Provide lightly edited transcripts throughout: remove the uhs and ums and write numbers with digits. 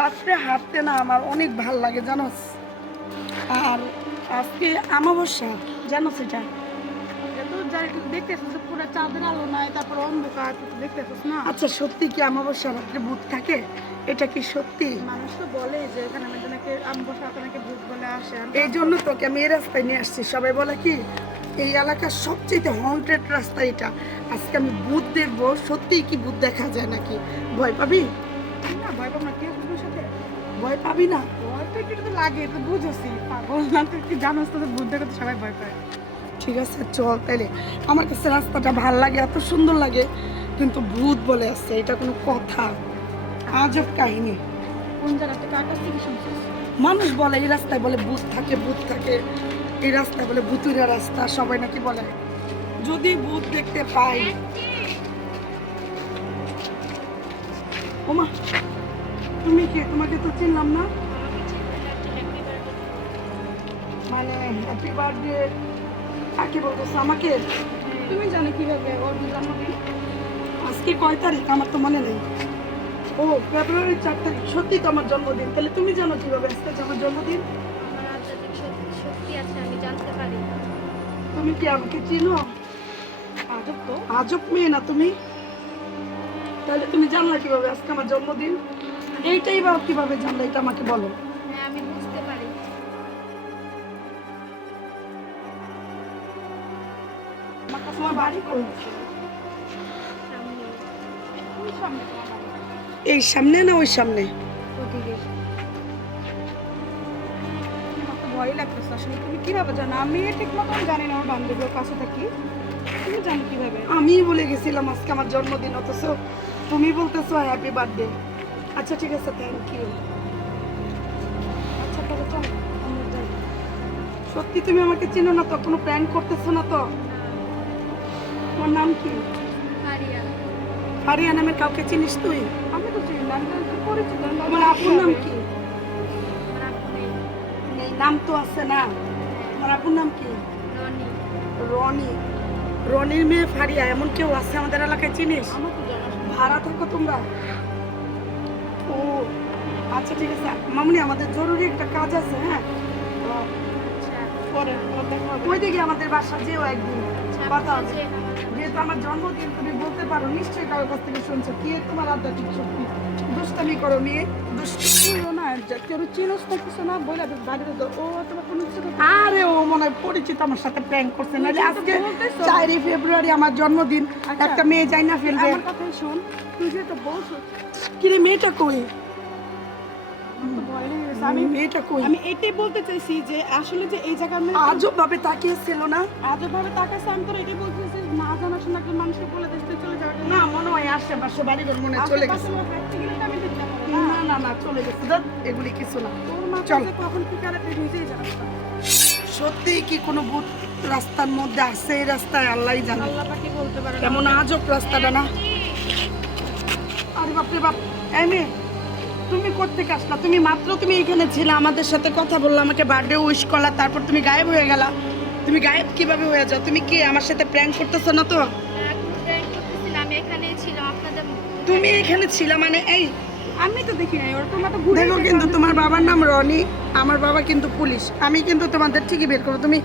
রাত্রে হাঁটতে না আমার অনেক ভাল লাগে জানোস। আর আজকে অমাবস্যা, জানো সেটা? দেখতেছিস পুরো চাঁদের আলো নাই, তারপর অন্ধকার, দেখতেছিস না? আচ্ছা, সত্যি কি অমাবস্যা রাত্রে ভূত থাকে? এটা কি সত্যি? মানুষ তো বলে যে এখানে নাকি অমাবস্যা নাকি ভূত বলে আসে। এই জন্য তোকে আমি এই রাস্তায় নিয়ে আসছি। সবাই বলে কি এই এলাকার সবচেয়ে হন্টেড রাস্তা এটা। আজকে আমি ভূত দেখবো, সত্যি কি ভূত দেখা যায় নাকি। ভয় পাবি? না, ভয় পাবো না। কেউ তোমার সাথে ভয় পাবি না? ভয় তো একটু তো লাগে, তো বুঝছি পাগল না, তুই কি জানোস তো ভূত দেখে তো সবাই ভয় পায়। ঠিক আছে, চল তাইলে। আমার কাছে রাস্তাটা ভাল লাগে, এত সুন্দর লাগে, কিন্তু ভূত বলে আসছে, এটা কোনো কথা? আজব কাহিনী। কোন জায়গা থেকে কার কাছ থেকে শুনছিস? মানুষ বলে এই রাস্তায় বলে ভূত থাকে, ভূত থাকে, এই রাস্তায় বলে ভূতুরা রাস্তা, সবাই নাকি বলে। যদি ভূত দেখতে পাই, ওমা তুমি কে? তোমাকে তো চিনলাম না। মানে হ্যাপি বার্থডে কাকে বলতেছো? আমাকে? তুমি জানো কিভাবে ওর জন্মদিন? আজকে কয় তারিখ আমার তো মনে নেই। ও, ফেব্রুয়ারি 4 তারিখ। সত্যি তো আমার জন্মদিন। তাহলে তুমি জানো কিভাবে আজকে যে আমার জন্মদিন? আমার আধ্যাত্মিক শক্তি আছে, আমি জানতে পারি। তুমি কি আমাকে চিনো? আজব তো। আজব মেয়ে না তুমি? তাহলে তুমি জানলা কিভাবে আজকে আমার জন্মদিন? এইটাই বা কিভাবে জানলা, এটা আমাকে বলো। হ্যাঁ, আমি বুঝতে পারি। আমার কাছে তোমার বাড়ি কই? সামনে ওই সামনে তোমার বাড়ি। এই সামনে না ওই সামনে? ওদিকে। আমার তো ভয় লাগতেছে আসলে। তুমি কিভাবে জানো? আমি ঠিক মতন জানি না ওর বান্ধবীর কাছে থাকি। তুমি জানো কিভাবে? আমি বলে গেছিলাম আজকে আমার জন্মদিন, অথচ তুমি বলতেছো হ্যাপি বার্থডে। আচ্ছা ঠিক আছে, থ্যাংক ইউ। আচ্ছা তাহলে চল আমরা যাই। সত্যি তুমি আমাকে চিনো না তো? কোনো প্ল্যান করতেছো না তো? তোমার নাম কি? পারিয়া। ফারিয়া নামের কাউকে চিনিস তুই? আমি তো চিনি না, আমি তো পরিচিত না। তোমার আপুর নাম কি? আমার আপু নেই। এই নাম তো আছে না? তোমার আপুর নাম কি? রনি। রনি। রনির মেয়ে ফারিয়া, এমন কেউ আছে আমাদের এলাকায় চিনিস? আমার তো জানা শোনা। ভাড়া থাকো তোমরা? ও আচ্ছা ঠিক আছে মামুনি, আমাদের জরুরি একটা কাজ আছে। হ্যাঁ, আচ্ছা। পরে দেখা হবে। ওই দিকে আমাদের বাসা যেও একদিন, আচ্ছা, কথা আপনি হবে। যে আমার যেহেতু আমার জন্মদিন, তুমি বলতে পারো নিশ্চয়ই কারোর কাছ থেকে শুনছো। কি তোমার আধ্যাত্মিক শক্তি? দুষ্টামি করো মেয়ে, দুষ্টামি। তুইও না কেউ চিনোস না কিছু না বলে বাড়িতে তো ও তোমার কোনো কিছু করতে আরে ও মনে হয় পরিচিত আমার সাথে প্র্যাঙ্ক করছে, নাহলে যেহেতু আজকে বলতেছো। 4 ফেব্রুয়ারি আমার জন্মদিন, আচ্ছা। একটা মেয়ে যাই না ফেলবে। আমার কথাই শোন, তুই যেহেতু বলছো কিরে মেয়েটা কই? আমার তো ভয় লেগে গেছে। আমি মেয়েটা কই? আমি এটাই বলতে চাইছি যে আসলে যে এই জায়গার মেয়ে আজব ভাবে তাকিয়েছিল না? আজব ভাবে তাকাইছে। আমি তোর এটাই বলতে চাইছি, না জানা শোনা একটা মানুষকে বলে দেশ থেকে চলে যাওয়াটা না, মনে হয় আশেপাশে বাড়িঘর মনে হয় চলে গেছে। হাঁটতে গেলে তো আমি দেখতে পাবো না না। না না, চলে গেছে। ধর, এগুলি কিছু না। তোর মাথা চল। যে কখন কি করে তুই নিজেই জানিস না। সত্যি কি কোনো ভূত রাস্তার মধ্যে আছে? এই রাস্তায় আল্লাহই জানে। আল্লাহ পাকি বলতে পারে না। কেমন আজব রাস্তাটা না? আরে বাপরে বাপ। এই মেয়ে, তুমি কোত্থেকে আসলা? তুমি মাত্র তুমি এখানে ছিলে, আমাদের সাথে কথা বললা, আমাকে বার্থডে উইশ করলা, তারপর তুমি গায়েব হয়ে গেলা। তুমি গায়েব কিভাবে হয়ে যাও? তুমি কি আমার সাথে প্র্যাঙ্ক করতেছো না তো? কোনো প্র্যাঙ্ক করতেছিলাম, আমি এখানেই ছিলাম আপনাদের। তুমি এখানে ছিলা মানে? এই আমি তো দেখি নাই ওর, তোমার তো ঘুরে দেখো, কিন্তু তোমার বাবার নাম রনি, আমার বাবা কিন্তু পুলিশ। আমি কিন্তু তোমাদের ঠিকই বের করবো। তুমি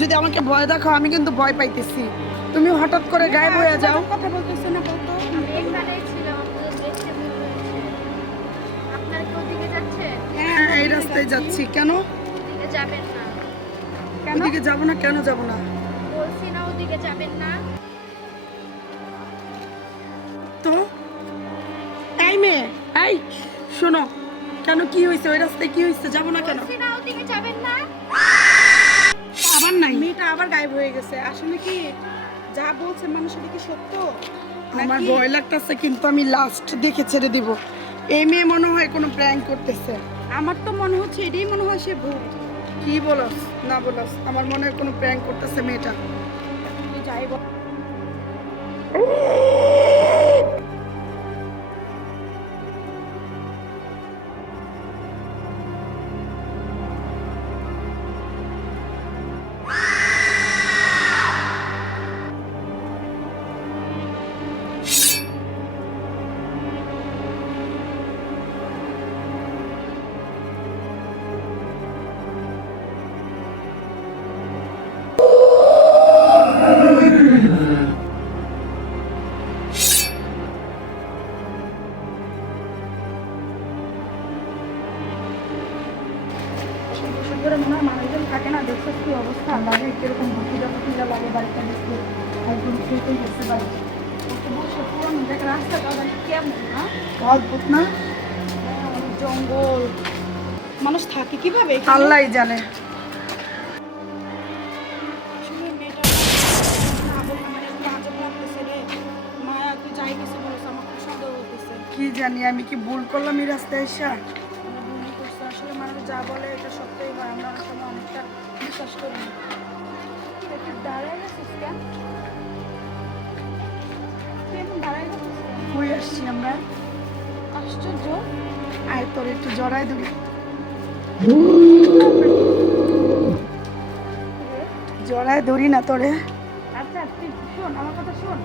যদি আমাকে ভয় দেখাও, আমি কিন্তু ভয় পাইতেছি। তুমি হঠাৎ করে গায়েব হয়ে যাও। কথা বলতেছে না বলতো। আমি এখানেই ছিলাম, আপনাদের দেখতে ভুল হয়েছে। আপনারা কি ওদিকে যাচ্ছেন? হ্যাঁ, এই রাস্তায় যাচ্ছি। কেন? ওদিকে যাবেন না। কেন? ওদিকে যাবো না? কেন যাবো না? বলছি না ওদিকে যাবেন না। তো এই মেয়ে, এই শোনো, কেন কি হয়েছে? ওই রাস্তায় কি হয়েছে? যাবো না কেন? বলছি না ওদিকে যাবেন না। আবার নাই? মেয়েটা আবার গায়েব হয়ে গেছে। আসলে কি যা বলছে মানুষ এটা কি সত্য? আমার নাকি? ভয় লাগতেছে, কিন্তু আমি লাস্ট দেখে ছেড়ে দিব। এই মেয়ে মনে হয় কোনো প্র্যাঙ্ক করতেছে। আমার তো মনে হচ্ছে এটাই মনে হয় সে ভূত। কি বলস না বলস, আমার মনে হয় কোনো প্র্যাঙ্ক করতেছে মেয়েটা। তুই যাই বল। ভিতরে মনে হয় মানুষজন থাকে না, দেখছো কি অবস্থা লাগে, কিরকম ভুটিরা লাগে বাড়িটা দেখতে, একদম খেতেই গেছে বাড়ি। বসে পুরনো দেখ রাস্তাটা কেমন না, অদ্ভুত না? অনেক জঙ্গল, মানুষ থাকে কিভাবে এখানে? আল্লাহই জানে। আসলে মেয়েটা না বললাম, মানে একটু আজব লাগতেছে রে। মায়া তুই যাই কিছু বলেছ, আমার খুব সন্দেহ হতেছে। কি জানি আমি কি ভুল করলাম এই রাস্তায় এসে? আমরা ভুলই করছি। আসলে মানুষ যা বলে এটা সত্যিই হয়, আমরা অনেক সময় অনেকটা বিশ্বাস করি না। একটু দাঁড়ায় গেছিস কেন? তুই এখন দাঁড়ায় গেছিস কেন? কই আসছি আমরা? আশ্চর্য। আয় তোর একটু জড়াই ধরি। জড়াই ধরি না তোরে? আচ্ছা তুই শোন আমার কথা শোন।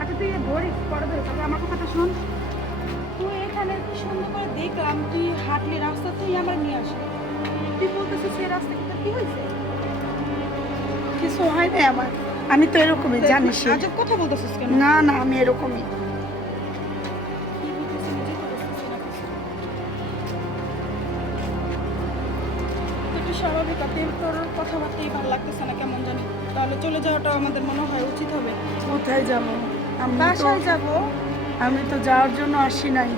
আচ্ছা তুই ধরিস পরে ধরিস, তবে আমার কথাটা শোন। তুই এখানে কি সুন্দর করে দেখলাম, তুই হাঁটলি রাস্তাতেই আমার নিয়ে আসলি। তুই বলতেছিস সেই রাস্তা কিন্তু কি হয়েছে? কিছু হয় না আমার, আমি তো এরকমই জানিস। আজব কথা বলতেছিস কেন? না না, আমি এরকমই। কি বলতেছিস নিজে তো বুঝতেছি না কিছু। একটু স্বাভাবিক, আপনি তোর কথাবার্তাই ভালো লাগতেছে না কেমন জানি। তাহলে চলে যাওয়াটা আমাদের মনে হয় উচিত হবে। কোথায় যাব? বাসায় যাব। আমি তো যাওয়ার জন্য আসি নাই।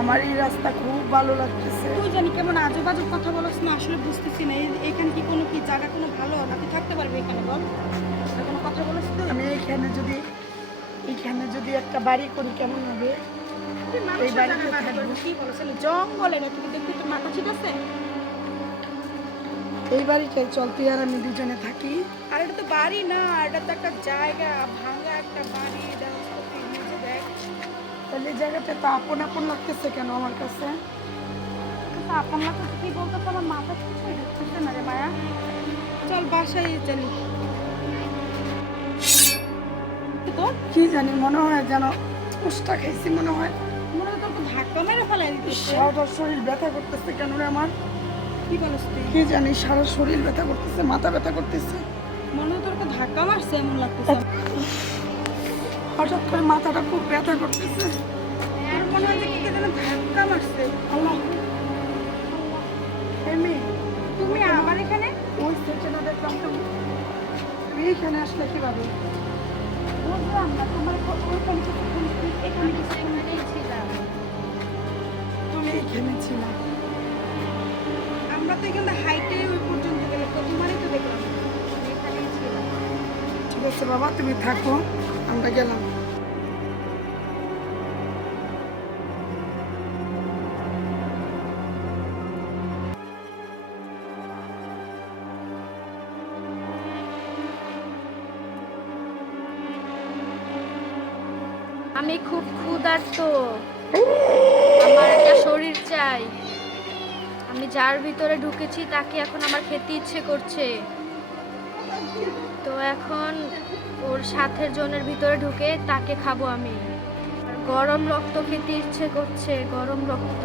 আমার এই রাস্তা খুব ভালো লাগতেছে। তুই জানি কেমন আজব আজব কথা বলছ না, আসলে বুঝতেছি না। এখানে কি কোনো কি জায়গা কোনো ভালো নাকি থাকতে পারবে এখানে বল? আর কোনো কথা বলছ তুই? আমি এইখানে যদি একটা বাড়ি করি কেমন হবে? তুই মানুষের এই বাড়িতে জায়গায় বাড়ি থাকবো। করবি, কি বলছিলি? জঙ্গলে না তুই দেখবি, তোর মাথা ঠিক আছে? এই বাড়িটাই চল, তুই আর আমি দুজনে থাকি। আর এটা তো বাড়ি না, এটা তো একটা জায়গা, ভাঙা একটা বাড়ি। দেখ তুই নিজে দেখ। তাহলে এই জায়গাটা তো আপন আপন লাগতেছে কেন আমার কাছে? কিন্তু আপন লাগতে কি বলতে তো আমার মাথা কিছুই ঢুকতেছে না রে মায়া। চল বাসায় চলি। তোর কি জানি, মনে হয় যেন উষ্টা খাইছি মনে হয়। মনে হয় তোর ধাক্কা মেরে ফেলাই দিতেছে। সারা শরীর ব্যথা করতেছে কেন রে আমার? কি বলিস তুই? কি জানি, সারা শরীর ব্যথা করতেছে, মাথা ব্যথা করতেছে। মনে হয় তোর একটা ধাক্কা মারছে এমন লাগতেছে। হঠাৎ করে মাথাটা খুব ব্যথা করতেছে। আর মনে হয় যে কি যেন ধাক্কা মারছে। আল্লাহ, এমনি তুমি আমার এখানে? ওই সেটে না দেখলাম তো, তুমি এখানে আসলে কিভাবে? বুঝলাম না, তোমার ওইখানে কিছুক্ষণ এখানে কিছুক্ষণ এখানেই ছিলাম। তুমি এখানে ছিল? আমরা তো এখানে হাইটে ওই পর্যন্ত গেলাম, তো তোমারই তো দেখলাম। এখানেই ছিলাম। ঠিক আছে বাবা, তুমি থাকো, আমরা গেলাম। আমি খুব ক্ষুধার্ত, আমার একটা শরীর চাই। আমি যার ভিতরে ঢুকেছি তাকে এখন আমার খেতে ইচ্ছে করছে। তো এখন ওর সাথের জনের ভিতরে ঢুকে তাকে খাবো আমি। আর গরম রক্ত খেতে ইচ্ছে করছে, গরম রক্ত।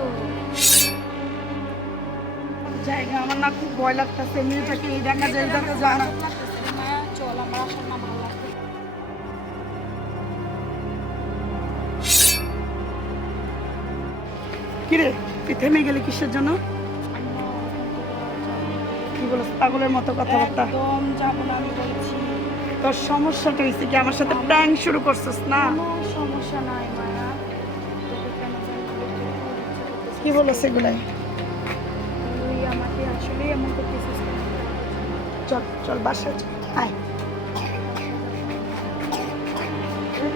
জায়গা আমার না খুব ভয় লাগতেছে, মেয়েটাকে এই দেখা যায়, দেখা যায় না। মায়া চল, আমার আসার না ভালো লাগছে। কিরে, তুই থেমে গেলি কিসের জন্য? কি বলছ পাগলের মতো কথাবার্তা? একদম যাবো না আমি বলছি। তোর সমস্যাটা হয়েছে কি, আমার সাথে প্র্যাঙ্ক শুরু করছিস না? কোনো সমস্যা নাই মায়া, তোকে কেন জানি দেখতে খুব ইচ্ছে করতেছে। কি বলো সেগুলাই? তুই আমাকে আসলেই এমন করতেছিস কেন? চল চল বাসায় চল, আয়।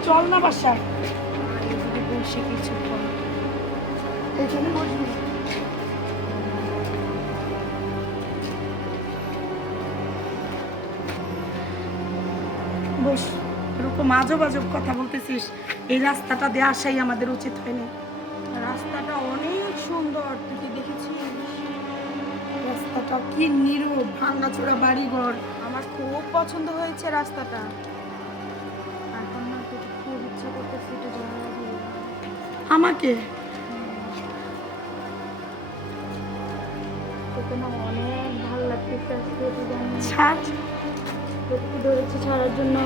চল না বাসায়, আর যদি বসে কিছুক্ষণ এখানে বসবি। বস। এরকম আজব আজব কথা বলতেছিস, এই রাস্তাটা দিয়ে আসাই আমাদের উচিত হয়নি। রাস্তাটা অনেক সুন্দর, তুই কি দেখেছিস? রাস্তাটা কি নিরূপ, ভাঙাচোরা বাড়িঘর। আমার খুব পছন্দ হয়েছে রাস্তাটা। এখন না তোকে খুব ইচ্ছা করতেছে এটা জড়ায় দিয়ে। আমাকে তোকে না অনেক ভালো লাগতেছে আজকে, তুই জানিস। ছাড়। তোকে ধরেছি ছাড়ার জন্য।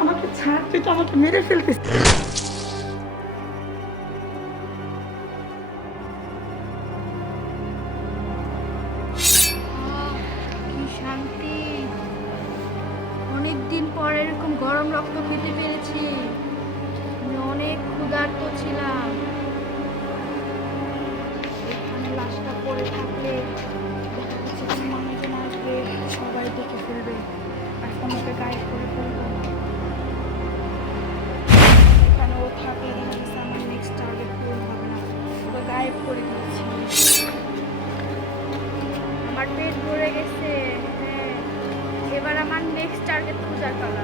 আমাকে ছাড়, তুই তো আমাকে মেরে ফেলতিস। আমি ওকে গায়েব করে ফেলবো। এখানে ও থাকলে দেখা যাচ্ছে আমার নেক্সট টার্গেট পূরণ হবে না। ওকে গায়েব করে দিয়েছি। আমার পেট ভরে গেছে। হ্যাঁ, এবার আমার নেক্সট টার্গেট খোঁজার পালা।